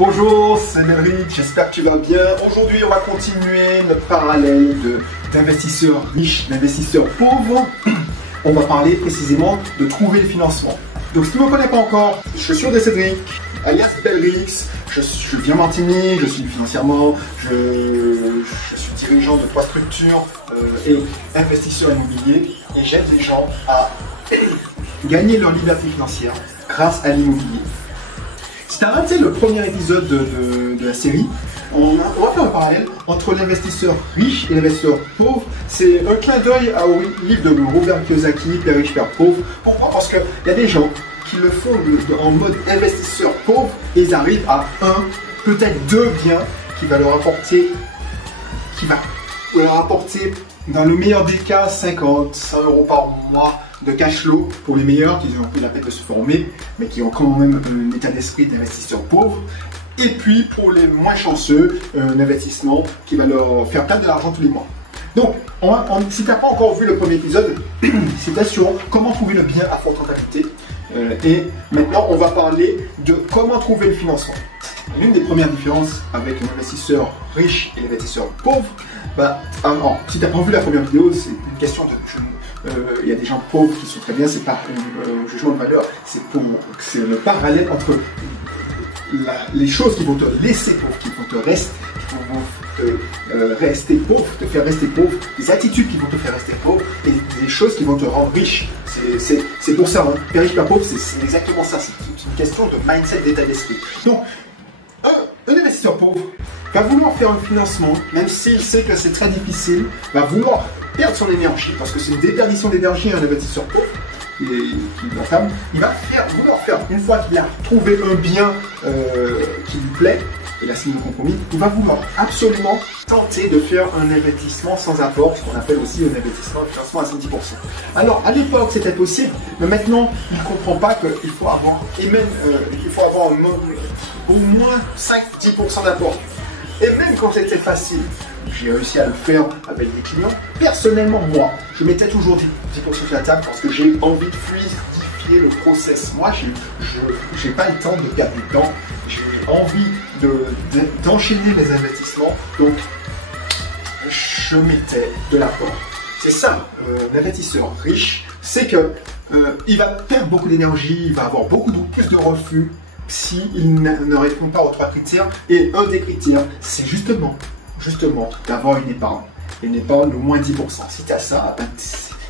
Bonjour, c'est Nelric, j'espère que tu vas bien. Aujourd'hui, on va continuer notre parallèle d'investisseurs riches, d'investisseurs pauvres. On va parler précisément de trouver le financement. Donc, si tu ne me connais pas encore, je suis Audrey Cédric, alias Belrix. Je viens de Martinique, je suis financièrement, je suis dirigeant de 3 structures et investisseur immobilier. Et j'aide les gens à gagner leur liberté financière grâce à l'immobilier. Si tu as raté le premier épisode de la série, on va faire un parallèle entre l'investisseur riche et l'investisseur pauvre. C'est un clin d'œil au livre de Robert Kiyosaki, Père riche, Père pauvre. Pourquoi? Parce qu'il y a des gens qui le font en mode investisseur pauvre et ils arrivent à un, peut-être 2 biens qui va leur apporter, dans le meilleur des cas 50, 100 euros par mois de cash flow pour les meilleurs qui ont pris la peine de se former mais qui ont quand même un état d'esprit d'investisseur pauvre. Et puis pour les moins chanceux, un investissement qui va leur faire perdre de l'argent tous les mois. Donc, si tu n'as pas encore vu le premier épisode, c'était sur comment trouver le bien à forte rentabilité. Et maintenant, on va parler de comment trouver le financement. L'une des premières différences avec l'investisseur riche et l'investisseur pauvre, si tu n'as pas vu la première vidéo, c'est une question de... Il y a des gens pauvres qui sont très bien, c'est pas un jugement de valeur, c'est le parallèle entre les choses qui vont te laisser pauvre, qui vont te rester pauvre, te faire rester pauvre, des attitudes qui vont te faire rester pauvre et des choses qui vont te rendre riche. C'est pour ça, hein. Père riche, Père pauvre, c'est exactement ça, c'est une question de mindset, d'état d'esprit. Donc, un investisseur pauvre va vouloir faire un financement, même s'il sait que c'est très difficile, va vouloir perdre son énergie, parce que c'est une déperdition d'énergie un investisseur pauvre, il va vouloir faire, une fois qu'il a trouvé un bien qui lui plaît, il a signé un compromis, il va vouloir absolument tenter de faire un investissement sans apport, ce qu'on appelle aussi un investissement de financement à 110%. Alors, à l'époque, c'était possible, mais maintenant, il ne comprend pas qu'il faut avoir, il faut avoir au moins 5-10% d'apport. Et même quand c'était facile, j'ai réussi à le faire avec des clients. Personnellement, moi, je mettais toujours 10% sur la table parce que j'ai envie de fluidifier le process. Moi, je n'ai pas le temps de perdre du temps. J'ai envie d'enchaîner mes investissements. Donc, je mettais de l'apport. C'est ça, l'investisseur riche, c'est que il va perdre beaucoup d'énergie, il va avoir beaucoup plus de refus s'il ne répond pas aux 3 critères. Et un des critères, c'est justement d'avoir une épargne de moins 10%. Si tu as ça,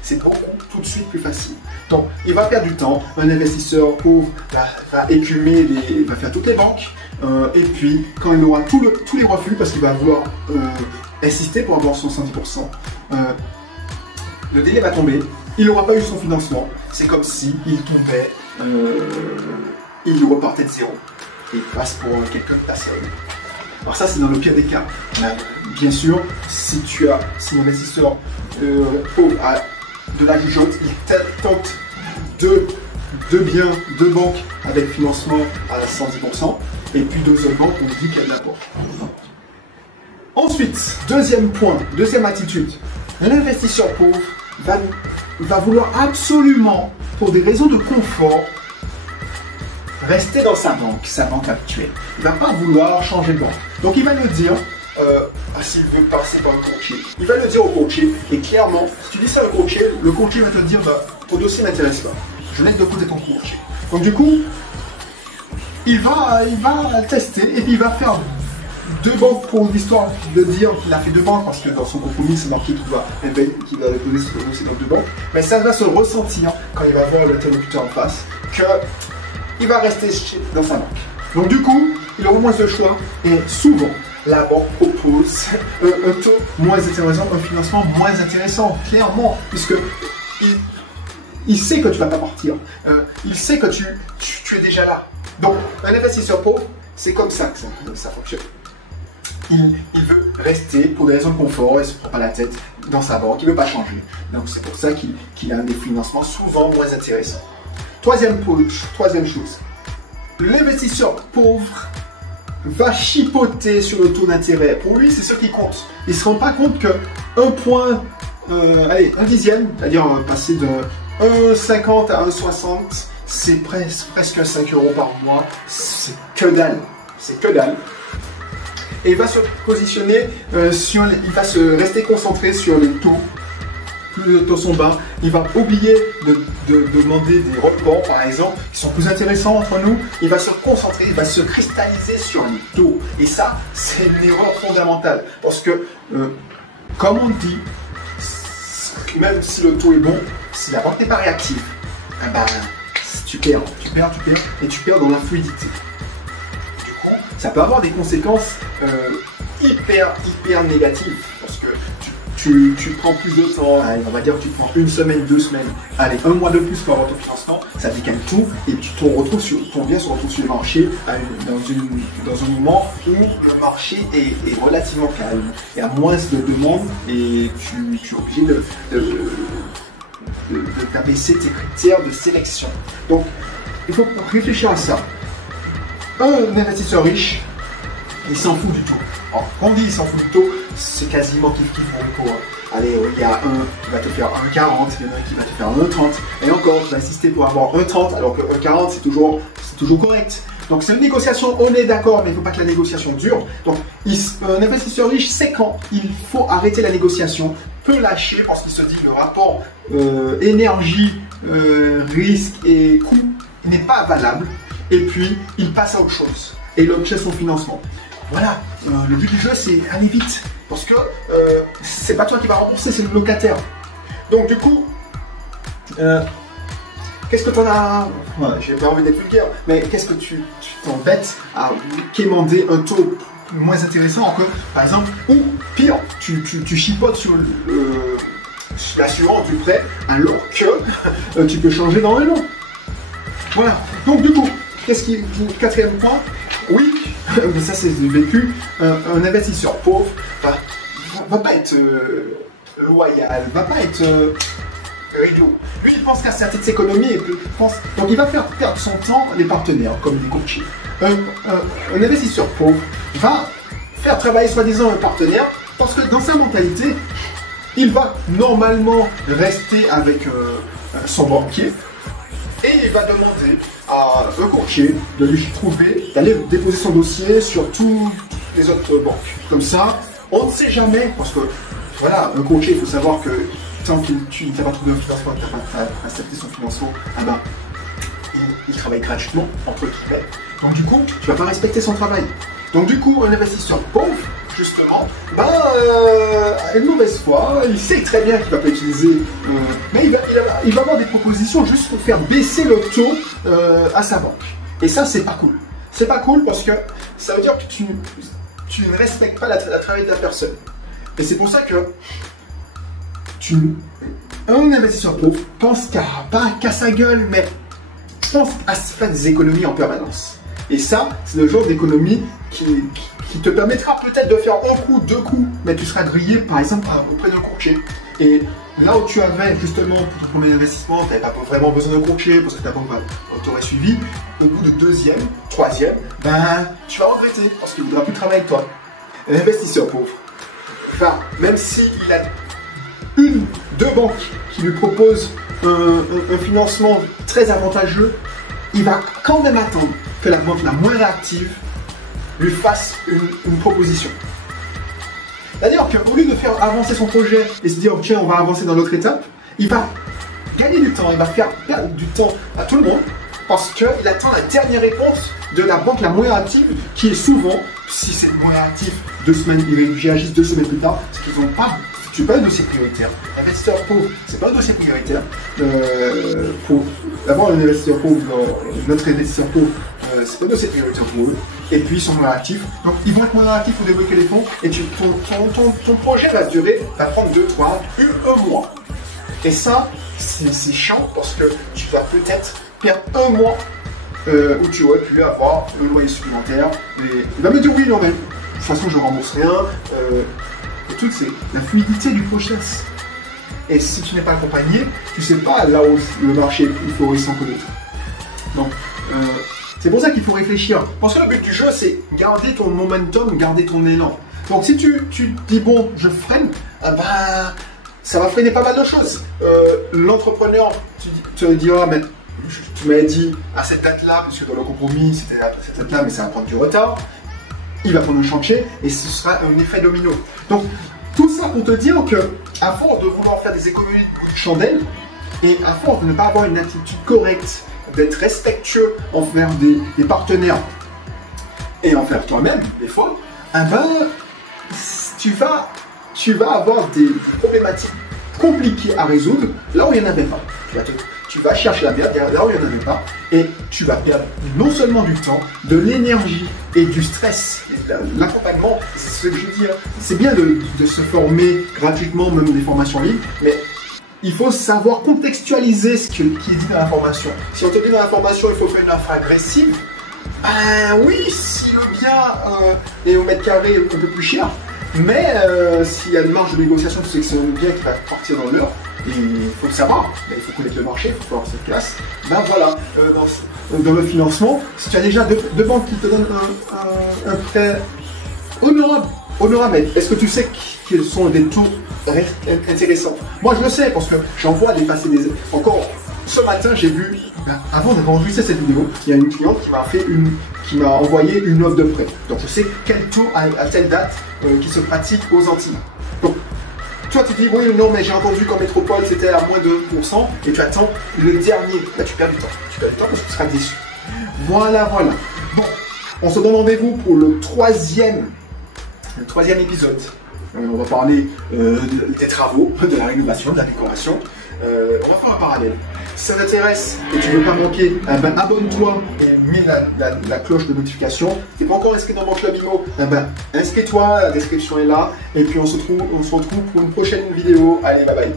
c'est beaucoup tout de suite plus facile. Donc, il va perdre du temps. Un investisseur pauvre va écumer, va faire toutes les banques. Et puis, quand il aura tous les refus, parce qu'il va vouloir insister pour avoir son 110%, le délai va tomber. Il n'aura pas eu son financement. C'est comme si il tombait, il repartait de zéro. Et il passe pour quelqu'un de pas sérieux. Alors ça, c'est dans le pire des cas. Bien sûr, si l'investisseur pauvre a de la jugeote, il tente 2 biens, 2 banques avec financement à 110%, et puis 2 autres banques, on dit qu'il y a de l'apport. Ensuite, deuxième point, deuxième attitude, l'investisseur pauvre va vouloir absolument, pour des raisons de confort, rester dans sa banque actuelle. Il ne va pas vouloir changer de banque. Donc il va le dire, s'il veut passer par le courtier, il va le dire au courtier, et clairement, si tu dis ça au courtier, le courtier va te dire, ton dossier ne m'intéresse pas, je laisse de côté ton courtier. Donc du coup, il va tester, et puis il va faire 2 banques pour l'histoire de dire qu'il a fait 2 banques, parce que dans son compromis, c'est marqué qu'il va déposer son dossier dans 2 banques, mais ça va se ressentir quand il va voir l'interlocuteur en face, qu'il va rester dans sa banque. Donc du coup, il aura moins de choix et souvent, la banque propose un taux moins intéressant, un financement moins intéressant, clairement, puisque il sait que tu ne vas pas partir, il sait que tu es déjà là. Donc, un investisseur pauvre, c'est comme ça que ça fonctionne. Il veut rester pour des raisons de confort, il ne se prend pas la tête dans sa banque, il ne veut pas changer. Donc c'est pour ça qu'il a des financements souvent moins intéressants. Troisième chose, l'investisseur pauvre va chipoter sur le taux d'intérêt. Pour lui, c'est ce qui compte. Il ne se rend pas compte que un dixième, c'est-à-dire passer de 1,50 à 1,60, c'est presque 5 € par mois. C'est que dalle. c'est que dalle. Et il va se positionner il va se rester concentré sur les taux. Plus les taux sont bas, il va oublier de demander des reports, par exemple, qui sont plus intéressants entre nous. Il va se concentrer, il va se cristalliser sur les taux. Et ça, c'est une erreur fondamentale. Parce que, comme on dit, même si le taux est bon, si la banque n'est pas réactive, eh ben, tu perds, et tu perds dans la fluidité. Du coup, ça peut avoir des conséquences hyper négatives. Parce que tu prends plus de temps, allez, on va dire que tu prends une semaine, 2 semaines, allez, 1 mois de plus pour avoir ton financement, ça décale tout et ton bien se retrouve sur le marché dans un moment où le marché est relativement calme. Il y a moins de demandes et tu es obligé d'abaisser tes critères de sélection. Donc, il faut réfléchir à ça. Un investisseur riche, il s'en fout du tout. Alors, quand on dit il s'en fout du taux, c'est quasiment kiff pour le coup. Allez, il y a un qui va te faire 1,40, il y en a un qui va te faire 1,30. Et encore, tu vas insister pour avoir 1,30, alors que 1,40 c'est toujours correct. Donc c'est une négociation, on est d'accord, mais il ne faut pas que la négociation dure. Donc un investisseur riche sait quand il faut arrêter la négociation, peut lâcher parce qu'il se dit que le rapport énergie, risque et coût n'est pas valable. Et puis il passe à autre chose. Et il obtient son financement. Voilà, le but du jeu c'est aller vite, parce que c'est pas toi qui vas rembourser, c'est le locataire. Donc du coup, qu'est-ce que t'en as, j'ai pas envie d'être vulgaire, mais qu'est-ce que tu t'embêtes à quémander un taux moins intéressant que, par exemple, ou pire, tu chipotes sur l'assurance du prêt, alors que tu peux changer dans un an. Voilà, donc du coup, quatrième point, oui, mais ça c'est vécu, un investisseur pauvre va pas être loyal, va pas être réglo. Lui il pense qu'à sa petite économie, donc il va faire perdre son temps les partenaires, comme des coachés. Un investisseur pauvre va faire travailler soi-disant un partenaire, parce que dans sa mentalité, il va normalement rester avec son banquier, et il va demander à un courtier de lui trouver, d'aller déposer son dossier sur toutes les autres banques. Comme ça, on ne sait jamais, parce que voilà, un courtier, il faut savoir que tant qu'il n'a pas trouvé un financement, qu'il n'a pas accepté son financement, ah ben, il travaille gratuitement, entre guillemets. Donc du coup, tu ne vas pas respecter son travail. Donc du coup, un investisseur pauvre, justement, a une mauvaise foi, il sait très bien qu'il ne va pas utiliser, mais il va avoir des propositions juste pour faire baisser le taux à sa banque. Et ça, c'est pas cool. C'est pas cool parce que ça veut dire que tu ne respectes pas le travail de la personne. Et c'est pour ça que un investisseur pauvre pense pas qu'à sa gueule, mais pense à se faire des économies en permanence. Et ça, c'est le genre d'économie qui te permettra peut-être de faire un coup, 2 coups, mais tu seras grillé par exemple auprès d'un courtier. Et là où tu avais justement pour ton premier investissement, tu n'avais pas vraiment besoin d'un courtier parce que ta banque t'aurait suivi, au bout de 2e, 3e, tu vas regretter parce qu'il ne voudra plus travailler avec toi. L'investisseur pauvre, enfin, même s'il a 1, 2 banques qui lui proposent un financement très avantageux, il va quand même attendre que la banque la moins réactive lui fasse une proposition. C'est-à-dire qu'au lieu de faire avancer son projet et se dire tiens on va avancer dans l'autre étape, il va gagner du temps, il va faire perdre du temps à tout le monde parce qu'il attend la dernière réponse de la banque la moins réactive qui est souvent, si c'est moins réactif, 2 semaines, ils réagissent 2 semaines plus tard, parce qu'ils n'ont pas. C'est pas un dossier prioritaire. Investisseur pauvre, c'est pas un dossier prioritaire. D'abord, un investisseur pauvre, notre investisseur pauvre, c'est pas un dossier prioritaire pour eux. Et puis, ils sont moins actifs. Donc, ils vont être moins actifs pour débloquer les fonds. Et ton projet va prendre 2, 3, 1 mois. Et ça, c'est chiant parce que tu vas peut-être perdre 1 mois où tu aurais pu avoir le loyer supplémentaire. Et il va me dire oui, non, mais de toute façon, je rembourse rien. Et tout, c'est la fluidité du process. Et si tu n'es pas accompagné, tu ne sais pas là où le marché est florissant que l'autre. Donc, c'est pour ça qu'il faut réfléchir. Parce que le but du jeu, c'est garder ton momentum, garder ton élan. Donc, si tu dis, bon, je freine, ça va freiner pas mal de choses. L'entrepreneur te dira, mais tu m'avais dit à cette date-là, puisque dans le compromis, c'était à cette date-là, mais ça va prendre du retard. il va prendre le chantier et ce sera un effet domino. Donc, tout ça pour te dire que, à force de vouloir faire des économies de chandelle et à force de ne pas avoir une attitude correcte, d'être respectueux envers des partenaires et envers toi-même, des fois, eh ben, tu vas avoir des problématiques compliquées à résoudre là où il n'y en avait pas. Tu vas chercher la merde là où il n'y en avait pas et tu vas perdre non seulement du temps, de l'énergie et du stress. L'accompagnement, c'est ce que je dis, c'est bien de se former gratuitement, même des formations libres, mais il faut savoir contextualiser ce qui est dit dans la formation. Si on te dit dans la formation il faut faire une offre agressive, ben oui, si le bien est au mètre carré un peu plus cher, mais s'il y a une marge de négociation, tu sais que c'est un bien qui va partir dans l'heure, et il faut le savoir, ben, il faut connaître le marché, il faut avoir cette classe. Ben voilà, dans le financement, si tu as déjà deux banques qui te donnent un prêt honorable, est-ce que tu sais quels sont des taux intéressants? Moi je le sais parce que j'en vois dépasser des... Encore ce matin j'ai vu, avant d'enregistrer cette vidéo, il y a une cliente qui m'a envoyé une offre de prêt. Donc je sais quel taux à telle date qui se pratique aux Antilles. Donc toi tu dis oui ou non mais j'ai entendu qu'en métropole c'était à moins de 1% et tu attends le dernier. Là tu perds du temps. Tu perds du temps parce que tu seras déçu. Voilà. Bon, on se donne rendez-vous pour le troisième épisode. On va parler des travaux, de la rénovation, de la décoration. On va faire un parallèle. Si ça t'intéresse et tu ne veux pas manquer, abonne-toi et mets la cloche de notification. Si tu n'es pas encore inscrit dans mon club IMO, inscris-toi, la description est là. Et puis on se retrouve pour une prochaine vidéo. Allez, bye bye.